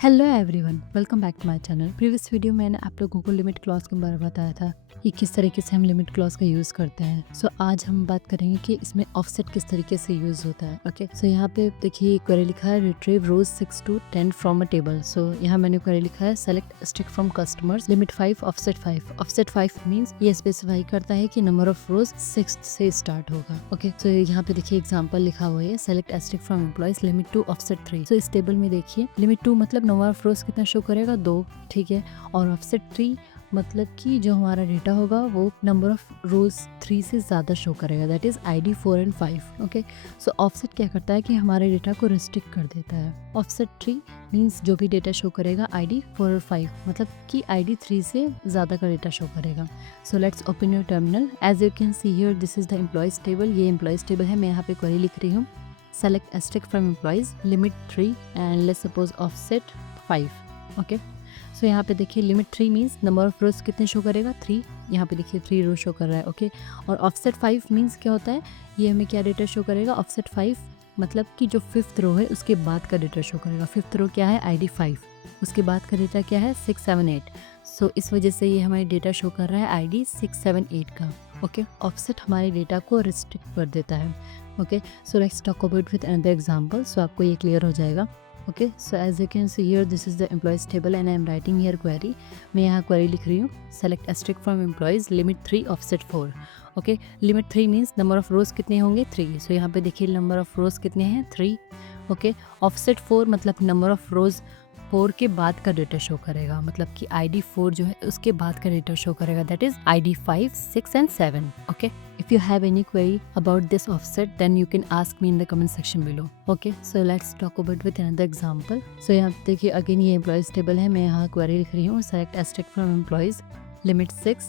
Hello everyone, welcome back to my channel. Previous video में मैंने आप लोगों को लिमिट क्लॉज के बारे में बताया था कि किस तरीके से हम लिमिट क्लॉज का यूज़ करते हैं। सो आज हम बात करेंगे कि इसमें ऑफसेट किस तरीके से यूज़ होता है। ओके, सो यहाँ पे देखिए क्वेरी लिखा है retrieve rows 6 to 10 from a table. So यहाँ मैंने क्वेरी लिखा है select stick from customers limit 5 offset 5। Offset 5 means ये स्पेसिफाई करता है कि नंबर ऑफ रोज 6 से स्टार्ट होगा। ओके, सो यहाँ पे देखिए एग्जांपल लिखा हुआ है select stick from employees limit 2 offset 3। सो इस टेबल में देखिए लिमिट 2 मतलब नंबर ऑफ रोज कितना शो करेगा 2, ठीक है। और ऑफसेट 3 मतलब कि जो हमारा डेटा होगा वो नंबर ऑफ रोज 3 से ज़्यादा शो करेगा, that is ID 4 and 5। Okay, so offset क्या करता है कि हमारे डेटा को रिस्ट्रिक्ट कर देता है। ऑफसेट 3 मीन्स जो भी डेटा शो करेगा ID 4 और 5 मतलब कि ID 3 से ज़्यादा का डेटा शो करेगा। So let's open your terminal. As you can see here this is the employees table. ये एम्प्लॉयज टेबल है। मैं यहाँ पे क्वेरी लिख रही हूँ select stick from employees limit 3 and let's suppose offset 5। Okay, so यहाँ पे देखिए limit 3 means number of rows कितने शो करेगा 3। यहाँ पे देखिए 3 रोज शो कर रहा है। ओके, और ऑफसेट 5 मीन्स क्या होता है, ये हमें क्या डेटा शो करेगा। ऑफसेट 5 मतलब कि जो 5th रो है उसके बाद का डेटा शो करेगा। 5th रो क्या है ID 5, उसके बाद का डेटा क्या है 6 7 8। सो इस वजह से ये हमारे डेटा शो कर रहा है ID 6 7 8 का। ओके, ऑफसेट हमारे डेटा को रिस्ट्रिक्ट कर देता है। Okay, so let's talk about with another example so आपको ये क्लियर हो जाएगा। Okay, so as you can see here this is the employees table and I am writing here query. मैं यहाँ क्वेरी लिख रही हूँ select stick from employees limit 3 offset 4। Okay, limit 3 means number of rows कितने होंगे 3। सो यहाँ पे देखिए नंबर ऑफ रोज कितने हैं 3। ओके, ऑफसेट 4 मतलब नंबर ऑफ रोज 4 के बाद का डेटा शो करेगा, मतलब कि ID 4 जो है उसके बाद का डेटा शो करेगा, that is ID 5 6 and 7। Okay, if you have any query about this offset then you can ask me in the comment section below। okay, so let's talk about with another example। so यहाँ पे देखिए again ये employees table है। मैं यहाँ query लिख रही हूँ select stick from employees limit 6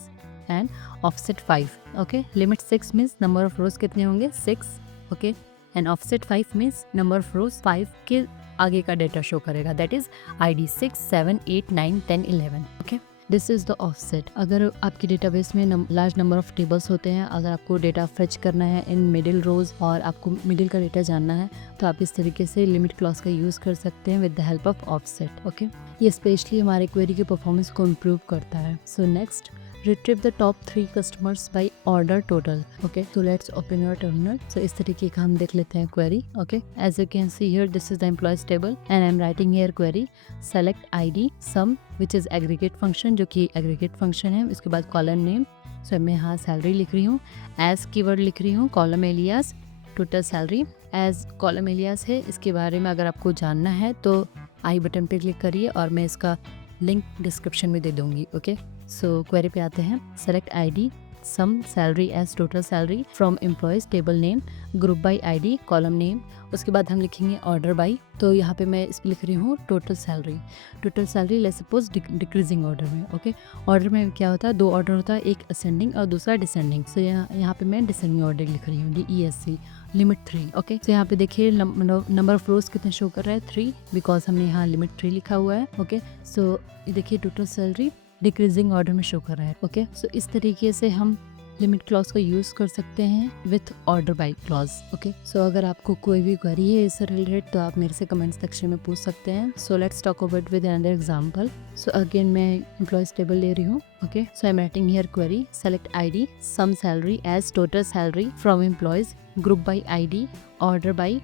and offset 5। Okay, limit 6 means number of rows कितने होंगे 6। Okay, and offset 5 means number of रोज 5 के आगे का डेटा शो करेगा, that is ID 6 7 8 9 10 11। Okay, this is the offset. अगर आपके डेटाबेस में लार्ज नंबर ऑफ टेबल्स होते हैं, अगर आपको डेटा फेच करना है इन मिडिल रोज और आपको मिडिल का डेटा जानना है तो आप इस तरीके से लिमिट क्लॉज का यूज कर सकते हैं with the help of offset. Okay, ये स्पेशली हमारे क्वेरी के परफॉर्मेंस को इम्प्रूव करता है। So next, retrieve the top 3 customers by order total। okay, so let's open your terminal। so इस तरीके का हम देख लेते हैं query। okay, as you can see here this is the employees table and I'm writing here query select ID sum which is aggregate function जो कि aggregate function है। इसके बाद column name। so मैं यहाँ salary लिख रही हूँ, as keyword लिख रही हूँ column alias total salary। as column alias है, इसके बारे में अगर आपको जानना है तो आई बटन पे क्लिक करिए और मैं इसका लिंक डिस्क्रिप्शन में दे दूंगी। ओके, सो क्वेरी पे आते हैं select ID sum salary as total salary from employees table name group by ID column name. उसके बाद हम लिखेंगे ऑर्डर बाय। तो यहाँ पे मैं इस पर लिख रही हूँ total salary let's suppose decreasing order में। ओके, ऑर्डर में क्या होता है, 2 ऑर्डर होता है, एक असेंडिंग और दूसरा डिसेंडिंग। सो यहाँ पे मैं डिसेंडिंग ऑर्डर लिख रही हूँ DESC लिमिट 3। ओके, सो यहाँ पे देखिए नंबर ऑफ रोज कितने शो कर रहा है 3 बिकॉज हमने यहाँ लिमिट 3 लिखा हुआ है। ओके, सो देखिए टोटल सैलरी डिक्रीजिंग ऑर्डर में शो कर रहा है। ओके, सो इस तरीके से हम लिमिट क्लॉज का यूज कर सकते हैं with order by clause. Okay, so अगर आपको कोई भी क्वेरी है इससे रिलेटेड तो आप मेरे से कमेंट सेक्शन में पूछ सकते हैं। So let's talk about with another example. So again मैं एम्प्लॉयज टेबल ले रही हूँ। Okay, so I am writing here query select ID sum salary as total salary from employees group by ID order by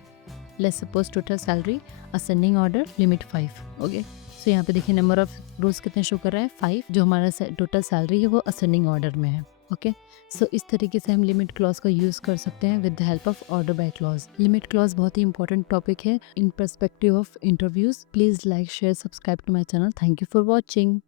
let's suppose total salary ascending order limit 5। Okay, so यहाँ पे देखिए number of rows कितने show कर रहा है 5, जो हमारा total salary है वो असेंडिंग ऑर्डर में है। ओके, सो इस तरीके से हम लिमिट क्लॉज का यूज कर सकते हैं with the help of order by clause. Limit clause बहुत ही इंपॉर्टेंट टॉपिक है in perspective of interviews. Please like share subscribe to my channel. Thank you for watching.